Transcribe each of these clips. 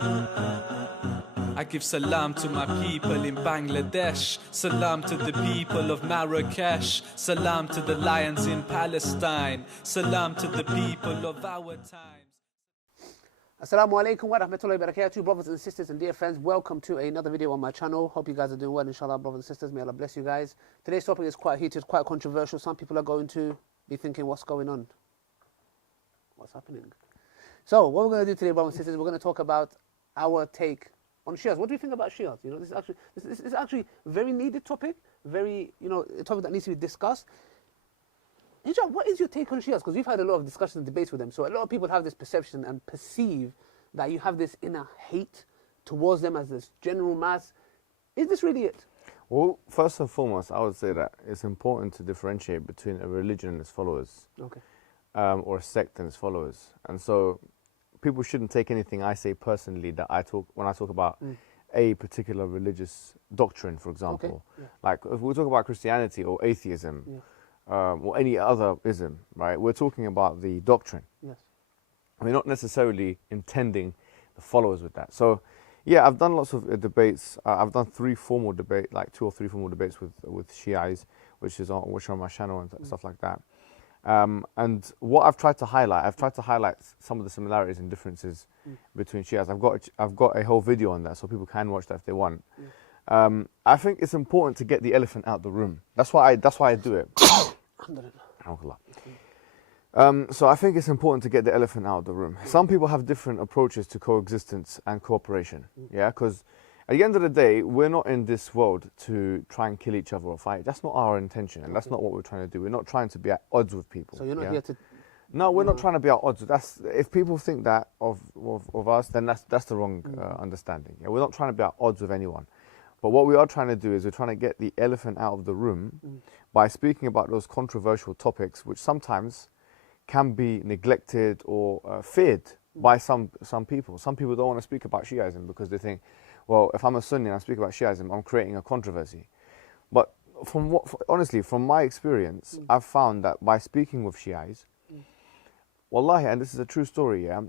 I give salam to my people in Bangladesh, salam to the people of Marrakesh, salam to the lions in Palestine, salam to the people of our times. Assalamu alaikum wa rahmatullahi wa barakatuh, brothers and sisters and dear friends. Welcome to another video on my channel. Hope you guys are doing well, inshallah, brothers and sisters. May Allah bless you guys. Today's topic is quite heated, quite controversial. Some people are going to be thinking, what's going on? What's happening? So, what we're going to do today, brothers and sisters, we're going to talk about our take on Shias. What do you think about Shias? You know, this is actually a very needed topic, very, a topic that needs to be discussed. Inshallah, what is your take on Shias? Because we've had a lot of discussions and debates with them. So a lot of people have this perception and perceive that you have this inner hate towards them as this general mass. Is this really it? Well, first and foremost, I would say that it's important to differentiate between a religion and its followers, Okay. Or a sect and its followers. And so people shouldn't take anything I say personally that when I talk about a particular religious doctrine, for example. Okay. Yeah. Like if we talk about Christianity or atheism, or any other ism, right? We're talking about the doctrine. Yes. We're not necessarily intending the followers with that. So, yeah, I've done lots of debates. I've done 2 or 3 formal debates with Shias, which are on my channel and stuff like that. And what I've tried to highlight some of the similarities and differences between Shias. I've got a whole video on that, so people can watch that if they want. I think it's important to get the elephant out the room. That's why I do it. So I think it's important to get the elephant out of the room. Some people have different approaches to coexistence and cooperation. Yeah, because at the end of the day, we're not in this world to try and kill each other or fight. That's not our intention, and that's not what we're trying to do. We're not trying to be at odds with people. So you're not here to... No, we're not trying to be at odds. If people think that of us, then that's the wrong understanding. Yeah, we're not trying to be at odds with anyone. But what we are trying to do is we're trying to get the elephant out of the room by speaking about those controversial topics, which sometimes can be neglected or feared by some people. Some people don't want to speak about Shiaism because they think, well, if I'm a Sunni and I speak about Shiaism, I'm creating a controversy. But honestly, from my experience, I've found that by speaking with Shias, wallahi, and this is a true story, yeah,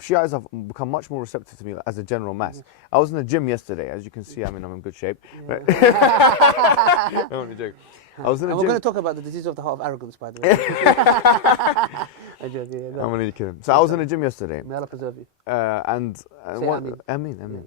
Shias have become much more receptive to me as a general mass. I was in the gym yesterday, as you can see. I'm in good shape. Right? I only joke. I was in the gym. We're going to talk about the disease of the heart of arrogance, by the way. I joke, yeah, I'm only kidding. So I was in the gym yesterday. May Allah preserve you. And Ameen.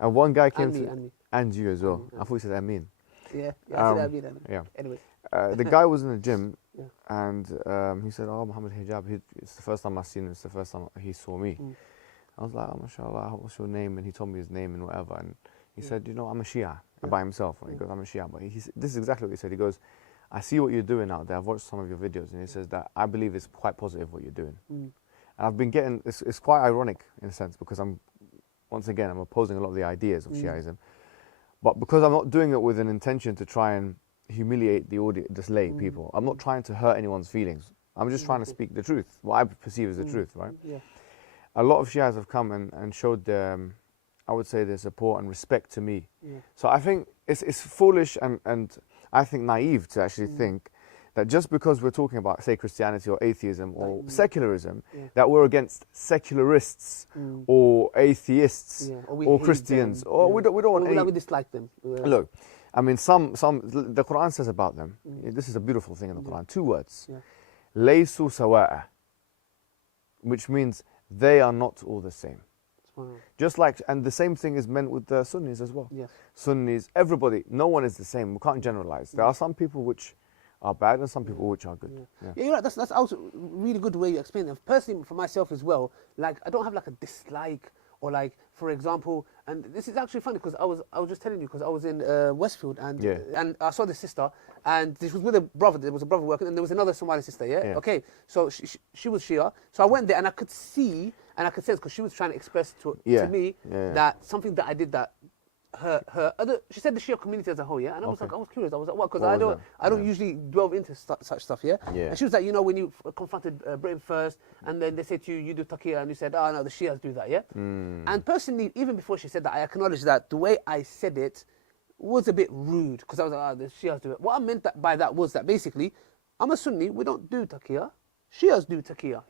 And one guy came and you as well. I thought you said Ameen. Yeah, I said Ameen. Yeah. Anyway. The guy was in the gym, and he said, "Oh, Muhammad Hijab. It's the first time I've seen him. It's the first time he saw me." I was like, "Oh, mashallah, what's your name?" And he told me his name and whatever. And he said, "I'm a Shia by himself." He goes, "I'm a Shia." But this is exactly what he said. He goes, "I see what you're doing out there. I've watched some of your videos." And he says that, "I believe it's quite positive what you're doing." And I've been getting, it's quite ironic in a sense, because I'm opposing a lot of the ideas of Shiaism. But because I'm not doing it with an intention to try and humiliate the audience, just lay people. I'm not trying to hurt anyone's feelings. I'm just trying to speak the truth, what I perceive as the truth, right? Yeah. A lot of Shias have come and showed their, I would say, their support and respect to me. So I think it's foolish and I think naive to actually think that just because we're talking about, say, Christianity or atheism or secularism, that we're against secularists or atheists or Christians. Or we don't want any... We dislike them. Look, I mean, the Quran says about them, this is a beautiful thing in the Quran, 2 words. Laysu sawa'a, which means they are not all the same. Just like, and the same thing is meant with the Sunnis as well. Sunnis, everybody, no one is the same. We can't generalize. There are some people which are bad and some people which are good. Yeah, you're right. That's also really good way you explain it. Personally, for myself as well, like I don't have like a dislike or like, for example, and this is actually funny because I was just telling you because I was in Westfield and I saw this sister and this was with a brother. There was a brother working and there was another Somali sister. Okay, so she was Shia. So I went there and I could see and I could sense because she was trying to express to me that something that I did that her other, she said the Shia community as a whole, and I was like, I was curious. I was like, what? Because I don't usually delve into such stuff, And she was like, when you confronted Britain first, and then they said to you, you do taqiyya, and you said, oh no, the Shias do that, And personally, even before she said that, I acknowledged that the way I said it was a bit rude, because I was like, the Shias do it. What I meant by that was that basically, I'm a Sunni, we don't do taqiyya, Shias do taqiyya,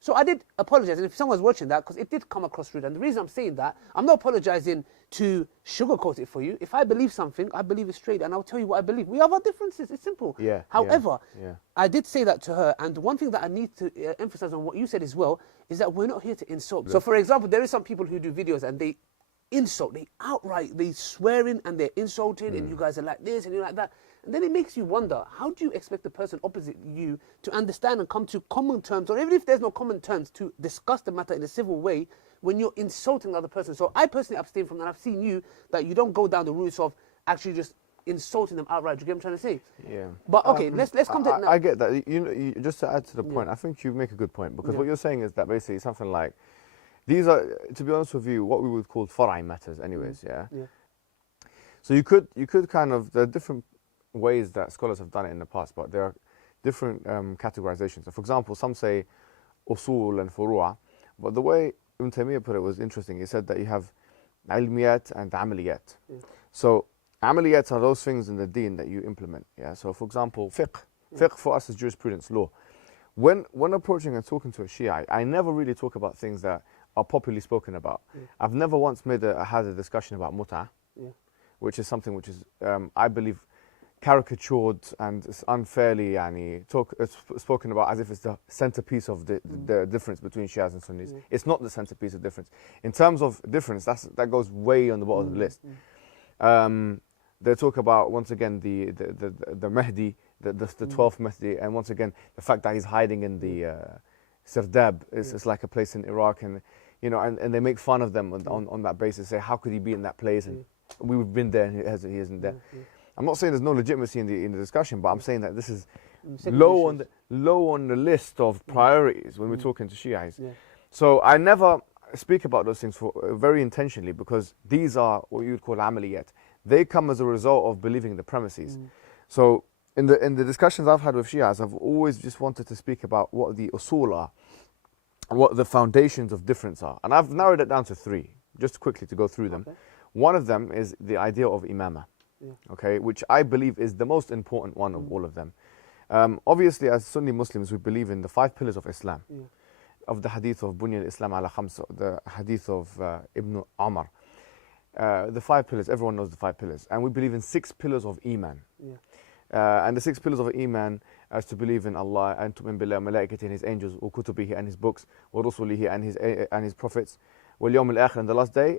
So I did apologize, and if someone's watching that, because it did come across rude, and the reason I'm saying that, I'm not apologizing to sugarcoat it for you. If I believe something, I believe it straight, and I'll tell you what I believe. We have our differences, it's simple. Yeah. However, Yeah. I did say that to her, and one thing that I need to emphasize on what you said as well, is that we're not here to insult. So for example, there is some people who do videos and they insult, they swearing and they're insulting, and you guys are like this and you're like that. And then it makes you wonder, how do you expect the person opposite you to understand and come to common terms, or even if there's no common terms, to discuss the matter in a civil way when you're insulting the other person? So I personally abstain from that. I've seen you, that you don't go down the routes of actually just insulting them outright. Do you get what I'm trying to say? Yeah. But okay, let's come to it now. I get that. You just to add to the point, I think you make a good point, because what you're saying is that basically something like, these are, to be honest with you, what we would call far'i matters anyways, yeah? So you could kind of, there are different ways that scholars have done it in the past, but there are different categorizations. So for example, some say usul and furu'a, but the way Ibn Taymiyyah put it was interesting. He said that you have ilmiyat and amaliyat. So amaliyat are those things in the deen that you implement, yeah? So for example, fiqh. Fiqh for us is jurisprudence, law. When approaching and talking to a Shia, I never really talk about things that are popularly spoken about. I've never once had a discussion about mut'ah, which is something which is, I believe, caricatured and unfairly spoken about as if it's the centerpiece of the difference between Shias and Sunnis. It's not the centerpiece of difference. In terms of difference, that goes way on the bottom of the list. They talk about, once again, the Mahdi, the 12th Mahdi, and once again, the fact that he's hiding in the Sirdab is like a place in Iraq, and and they make fun of them on that basis, say, how could he be in that place? And we've been there, and he isn't there. I'm not saying there's no legitimacy in the discussion, but I'm saying that this is low on the list of priorities when we're talking to Shiites. So I never speak about those things very intentionally, because these are what you would call amaliyat. They come as a result of believing the premises. So in the discussions I've had with Shias, I've always just wanted to speak about what the usul are, what the foundations of difference are. And I've narrowed it down to 3, just quickly to go through them. One of them is the idea of imamah, okay, which I believe is the most important one of all of them. Obviously, as Sunni Muslims, we believe in the 5 pillars of Islam, of the hadith of Bunya al-Islam ala khams, the hadith of Ibn Umar. The 5 pillars, everyone knows the 5 pillars. And we believe in 6 pillars of Iman. And the 6 pillars of Iman as to believe in Allah, and to believe in malaikati and His angels, wa kutubihi and His books, wa rusulihi and His prophets, wal yawm al-akhir and the last day,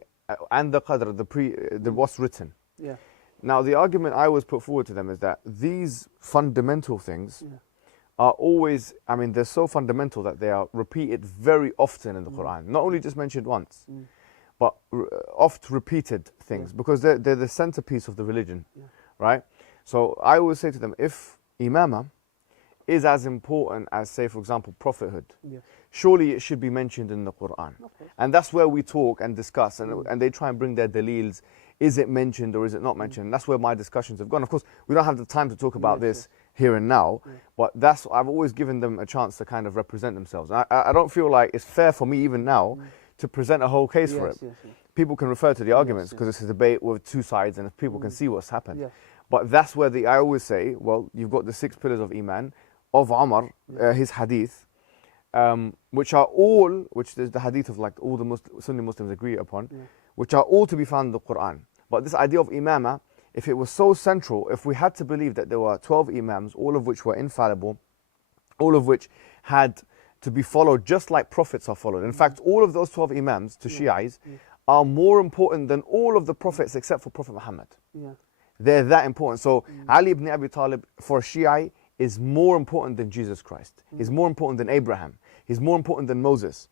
and the qadr, the what's written. Now the argument I always put forward to them is that these fundamental things are always, they're so fundamental that they are repeated very often in the Quran. Not only just mentioned once, but oft repeated things, because they're the centerpiece of the religion, right? So I always say to them, if imamah is as important as, say, for example, prophethood, surely it should be mentioned in the Quran. And that's where we talk and discuss, and they try and bring their dalils. Is it mentioned or is it not mentioned? And that's where my discussions have gone. Of course, we don't have the time to talk about this here and now, but I've always given them a chance to kind of represent themselves. And I don't feel like it's fair for me even now to present a whole case for it. People can refer to the arguments, because it's a debate with 2 sides, and people can see what's happened. But that's where I always say, well, you've got the 6 pillars of Iman, of Umar, his hadith, which is the hadith of like all the Sunni Muslims agree upon, which are all to be found in the Quran. But this idea of imamah, if it was so central, if we had to believe that there were 12 imams, all of which were infallible, all of which had to be followed just like prophets are followed. In fact, all of those 12 imams to Shiites are more important than all of the prophets except for Prophet Muhammad. They're that important. So Ali ibn Abi Talib for a Shiite is more important than Jesus Christ. He's more important than Abraham. He's more important than Moses.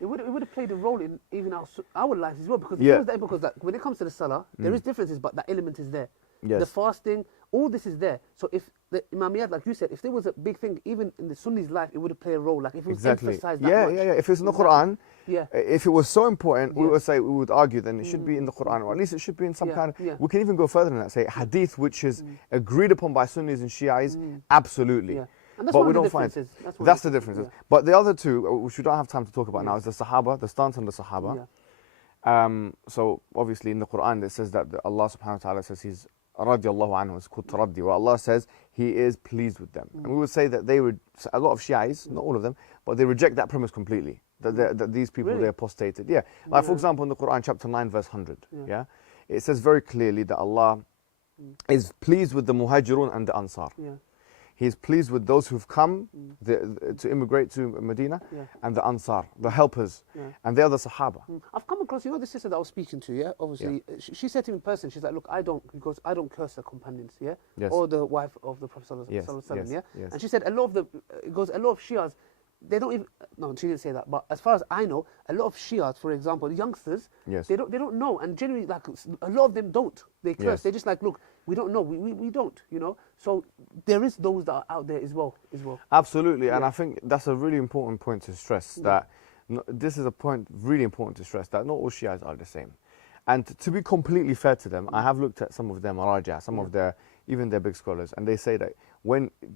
It would have played a role in even our lives as well, because because when it comes to the salah, there is differences, but that element is there. The fasting, all this is there. So if the imamiyat, like you said, if there was a big thing, even in the Sunni's life, it would have played a role. Like if it was emphasized that much. If it's in the Quran, if it was so important, we would argue then it should be in the Quran, or at least it should be in some kind of, we can even go further than that, say hadith, which is agreed upon by Sunnis and Shiites, absolutely. And that's but one we of the don't find differences. that's the differences. But the other 2, which we don't have time to talk about now, is the Sahaba, the stance on the Sahaba. So obviously in the Quran it says that Allah subhanahu wa ta'ala says He's radiallahu anhu, it's called taraddi, where Allah says He is pleased with them. And we would say that a lot of Shias, not all of them, but they reject that premise completely. That these people, Really? they apostated. Yeah. Like for example, in the Quran, chapter 9, verse 100, yeah, it says very clearly that Allah is pleased with the muhajirun and the ansar. Yeah. He is pleased with those who've come to immigrate to Medina, and the ansar, the helpers, and they are the Sahaba. I've come across, the sister that I was speaking to, yeah, obviously, she said to me in person, she's like, look, I don't curse the companions, yeah, Yes. or the wife of the Prophet sallallahu Yes, alaihi wasallam, yes, yeah, yes. and she said a lot of Shias, they don't even, no, she didn't say that, but as far as I know, a lot of Shias, for example, the youngsters, Yes. they don't know, and generally, like, a lot of them don't, they curse, Yes. they're just like, look, we don't know, we don't, so there is those that are out there as well. Absolutely, and I think that's a really important point to stress, that this is a point really important to stress, that not all Shias are the same. And to be completely fair to them, I have looked at some of their maraja, some of even their big scholars, and they say that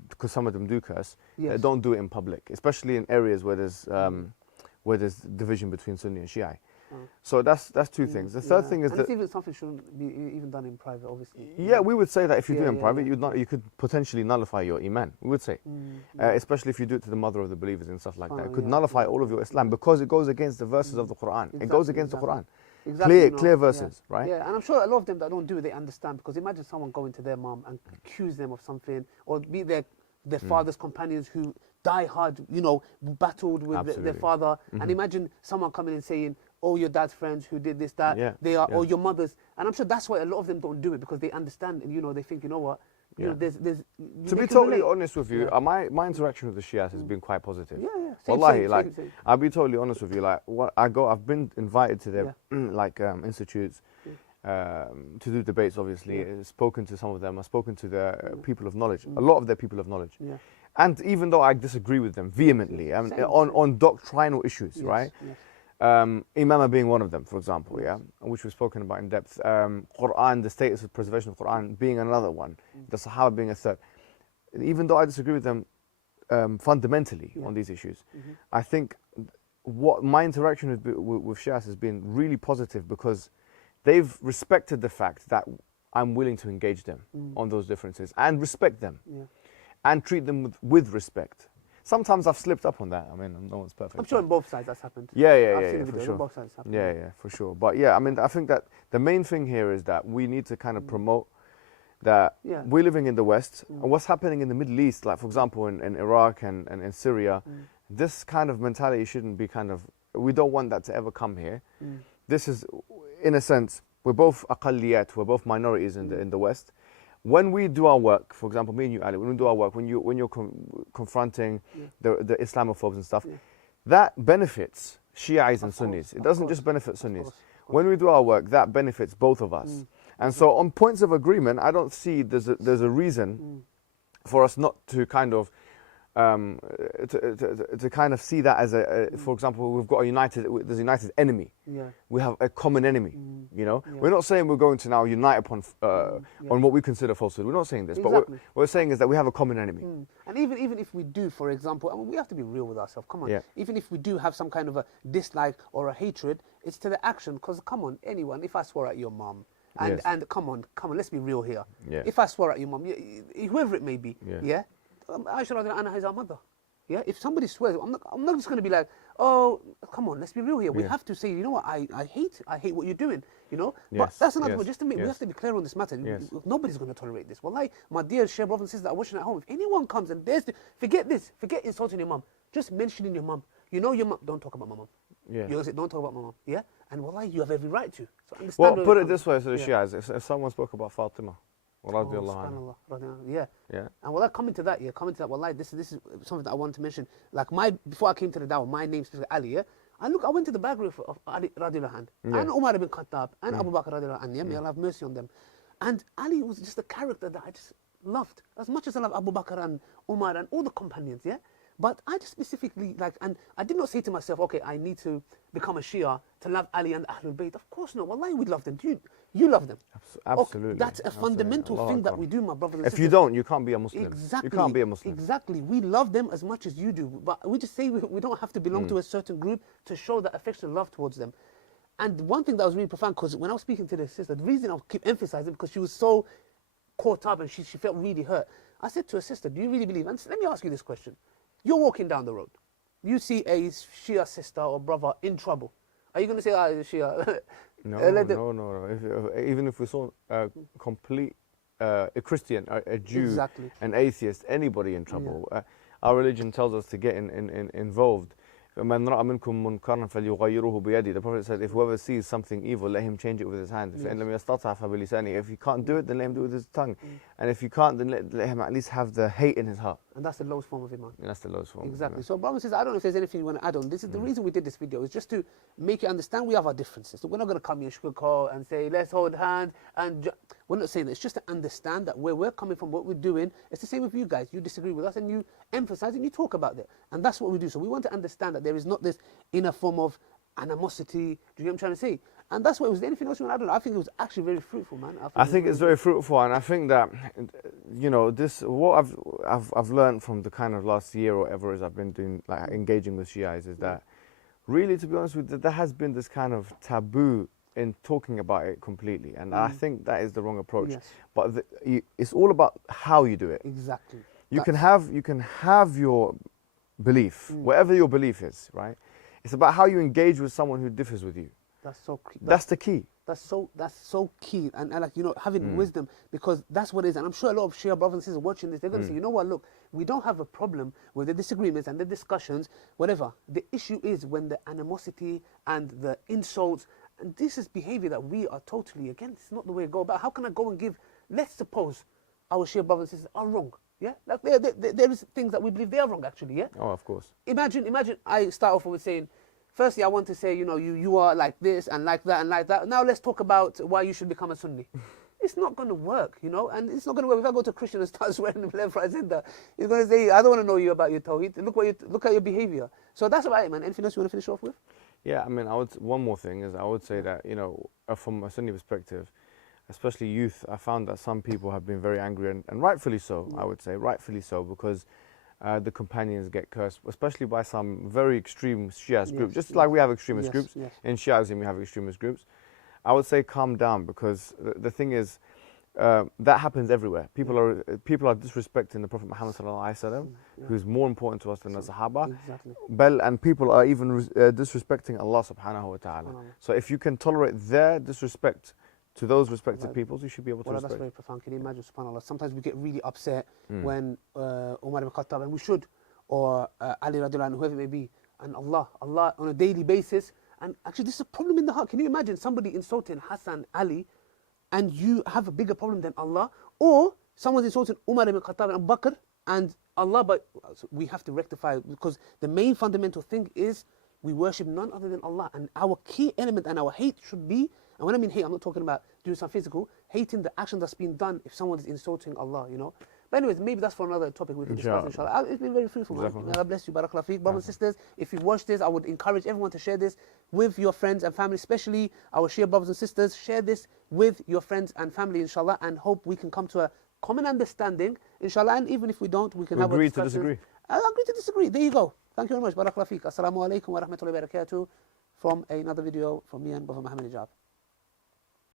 because some of them do curse, Yes. don't do it in public, especially in areas where there's division between Sunni and Shia. So that's two things. The third thing is and that it's even something shouldn't be even done in private, obviously. yeah, we would say that if you do it in private, yeah. you could potentially nullify your iman. We would say, especially if you do it to the mother of the believers and stuff like that, it could nullify all of your Islam because it goes against the verses of the Quran. It goes against the Quran. Exactly, Clear verses, right? Yeah, and I'm sure a lot of them that don't do it, they understand, because imagine someone going to their mom and accuse them of something, or be their father's companions who die hard, battled with their father, and imagine someone coming and saying, oh, your dad's friends who did this, that, they are, or your mother's, and I'm sure that's why a lot of them don't do it, because they understand, and they think, you know what, there's to be totally honest with you, my interaction with the Shias has been quite positive. Wallahi, same. I'll be totally honest with you. Like, I've been invited to their institutes to do debates. Obviously, spoken to some of them. I've spoken to their people of knowledge. A lot of their people of knowledge. And even though I disagree with them vehemently, on doctrinal issues, right? Imama being one of them, for example, which we've spoken about in depth. Quran, the status of preservation of Quran being another one. The Sahaba being a third. Even though I disagree with them fundamentally on these issues, I think what my interaction with Shias has been really positive, because they've respected the fact that I'm willing to engage them on those differences and respect them and treat them with respect. Sometimes I've slipped up on that. I mean, no one's perfect. I'm sure on both sides that's happened. Yeah, I've seen the for videos, sure. on both sides happened. Yeah, for sure. But yeah, I mean, I think that the main thing here is that we need to kind of promote that we're living in the West, and what's happening in the Middle East, like for example in Iraq and in Syria, this kind of mentality shouldn't be we don't want that to ever come here. This is, in a sense, we're both aqalliyat, we're both minorities in the West. When we do our work, for example, me and you, Ali, when we do our work, when you're confronting the Islamophobes and stuff, that benefits Shiites and Sunnis. It doesn't just benefit Sunnis. When we do our work, that benefits both of us. And so on points of agreement, I don't see there's a reason for us not to kind of to kind of see that as for example, there's a united enemy. We have a common enemy. We're not saying we're going to now unite upon on what we consider falsehood. We're not saying this, but what we're saying is that we have a common enemy. And even if we do, for example, I mean, we have to be real with ourselves. Come on, even if we do have some kind of a dislike or a hatred, it's to the action. Because come on, anyone, if I swore at your mom. And come on, let's be real here. If I swore at your mom, whoever it may be, Aisha radiallahu anha is our mother. If somebody swears, I'm not just going to be like, oh, come on, let's be real here. We have to say, you know what, I hate what you're doing, But that's another point. We have to be clear on this matter. Nobody's going to tolerate this. Wallahi, my dear Shia brothers and sisters that are watching at home, if anyone comes and forget forget insulting your mom, just mentioning your mom. Your mom, don't talk about my mom. You say, don't talk about my mom. And wallahi, you have every right to. So understand. Well, put it this way to the Shias: if someone spoke about Fatima, subhanallah, and well, coming to that, wallahi, this is something that I want to mention. Like before I came to the Dawah, my name is Ali. I went to the biography of Ali radiallahu anhu, and Umar ibn Khattab, and Abu Bakr radiallahu anhu. May Allah have mercy on them. And Ali was just a character that I just loved as much as I love Abu Bakr and Umar and all the companions. But I just specifically and I did not say to myself, okay, I need to become a Shia to love Ali and Ahlul Bayt. Of course not. Wallahi, we love them. You love them. Absolutely. That's a fundamental thing that we do, my brothers and sisters. If you don't, you can't be a Muslim. Exactly. You can't be a Muslim. Exactly. We love them as much as you do. But we just say we don't have to belong to a certain group to show that affection and love towards them. And one thing that was really profound, because when I was speaking to the sister, the reason I keep emphasizing, because she was so caught up and she felt really hurt. I said to her sister, do you really believe? And let me ask you this question. You're walking down the road. You see a Shia sister or brother in trouble. Are you going to say, ah, Shia? No. Even if we saw a complete a Christian, a Jew, Exactly. an atheist, anybody in trouble, our religion tells us to get involved. مَنْ رَأَ مِنْكُمْ مُنْكَرًا فَلْيُغَيِّرُهُ بِيَدِهِ. The Prophet said, if whoever sees something evil, let him change it with his hand. Yes. If he can't do it, then let him do it with his tongue. And if you can't, then let him at least have the hate in his heart. And that's the lowest form of Iman. And that's the lowest form. Exactly. So, brother says, I don't know if there's anything you want to add on. This is the reason we did this video, is just to make you understand we have our differences. So we're not going to come here sugarcoat and say, let's hold hands. And we're not saying that. It's just to understand that where we're coming from, what we're doing, it's the same with you guys. You disagree with us and you emphasize and you talk about it. And that's what we do. So we want to understand that there is not this inner form of animosity. Do you know what I'm trying to say? And that's what it was. Anything else you want to add on? I think it was actually very fruitful, man. I think it's very fruitful, and I think that, you know, what I've learned from the kind of last year or whatever is I've been doing, like engaging with Shias, is that really, to be honest with you, there has been this kind of taboo in talking about it completely, and I think that is the wrong approach. Yes. But it's all about how you do it. Exactly. You can have your belief, whatever your belief is, right? It's about how you engage with someone who differs with you. That's so. That's the key. That's so key, and like, you know, having wisdom, because that's what it is. And I'm sure a lot of Shia brothers and sisters watching this, they're going to say, you know what, look, we don't have a problem with the disagreements and the discussions, whatever. The issue is when the animosity and the insults, and this is behavior that we are totally against. It's not the way to go about. How can I go and give? Let's suppose our Shia brothers and sisters are wrong. Yeah, like there is things that we believe they are wrong, actually. Yeah. Oh, of course. Imagine I start off with saying, firstly, I want to say, you know, you are like this and like that and like that. Now let's talk about why you should become a Sunni. It's not going to work, you know, and it's not going to work. If I go to a Christian and start swearing left, right, center, he's going to say, I don't want to know you about your Tawheed. Look at your behavior. So that's about it, man. Anything else you want to finish off with? Yeah, I mean, one more thing is I would say that, you know, from a Sunni perspective, especially youth, I found that some people have been very angry, and rightfully so, I would say, rightfully so, because the companions get cursed, especially by some very extreme Shias groups, just like we have extremist groups. In Shiasm, we have extremist groups. I would say calm down, because the thing is, that happens everywhere. People are disrespecting the Prophet Muhammad ﷺ, who's more important to us than the Sahaba. Exactly. And people are even disrespecting Allah subhanahu wa ta'ala. So if you can tolerate their disrespect to those respected peoples, you should be able to respect. That's very profound. Can you imagine, subhanAllah? Sometimes we get really upset when Umar ibn Khattab, and we should, or Ali radiallahu anhu, whoever it may be, and Allah on a daily basis. And actually, this is a problem in the heart. Can you imagine somebody insulting Hassan, Ali, and you have a bigger problem than Allah? Or someone's insulting Umar ibn Khattab and Abu Bakr and Allah, but we have to rectify it, because the main fundamental thing is we worship none other than Allah. And our key element and our hate should be, and when I mean hate, I'm not talking about doing some physical, hating the action that's been done if someone is insulting Allah, you know. But anyways, maybe that's for another topic we can discuss, inshallah. It's been very fruitful, man. May Allah bless you, barakallah feek. Brothers and sisters, if you've watched this, I would encourage everyone to share this with your friends and family, especially our Shia brothers and sisters. Share this with your friends and family, inshallah, and hope we can come to a common understanding, inshallah. And even if we don't, we can have a discussion. Agree to disagree. Agree to disagree. There you go. Thank you very much. Barakallah feek. Assalamu alaikum wa rahmatullahi wa barakatuh. From another video from me and Brother Muhammad Hijab.